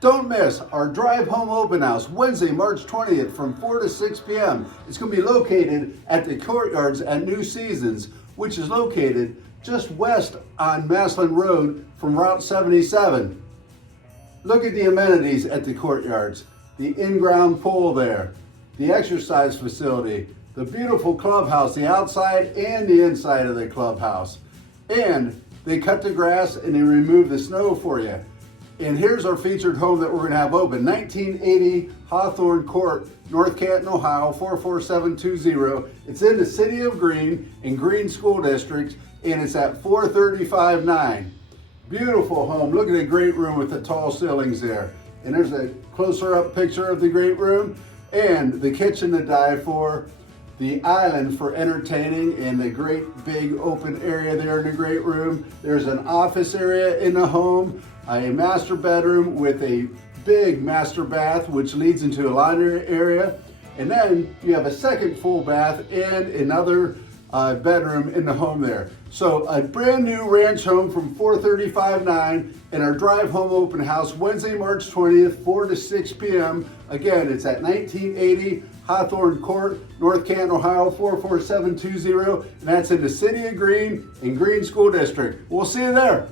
Don't miss our Drive Home Open House Wednesday, March 20th from 4 to 6 p.m. It's going to be located at the Courtyards at New Seasons, which is located just west on Massillon Road from Route 77. Look at the amenities at the Courtyards. The in-ground pool there, the exercise facility, the beautiful clubhouse, the outside and the inside of the clubhouse. And they cut the grass and they remove the snow for you. And here's our featured home that we're going to have open, 1980 Hawthorn Court, North Canton, Ohio, 44720. It's in the City of Green in Green School District, and it's at 435-9. Beautiful home. Look at the great room with the tall ceilings there. And there's a closer up picture of the great room and the kitchen to die for, the island for entertaining, and the great big open area there in the great room. There's an office area in the home, a master bedroom with a big master bath which leads into a laundry area. And then you have a second full bath and another bedroom in the home there. So a brand new ranch home from 435-9 in our Drive Home Open House Wednesday, March 20th, 4 to 6 p.m. Again, it's at 1980 Hawthorn Court, North Canton, Ohio, 44720. And that's in the City of Green in Green School District. We'll see you there.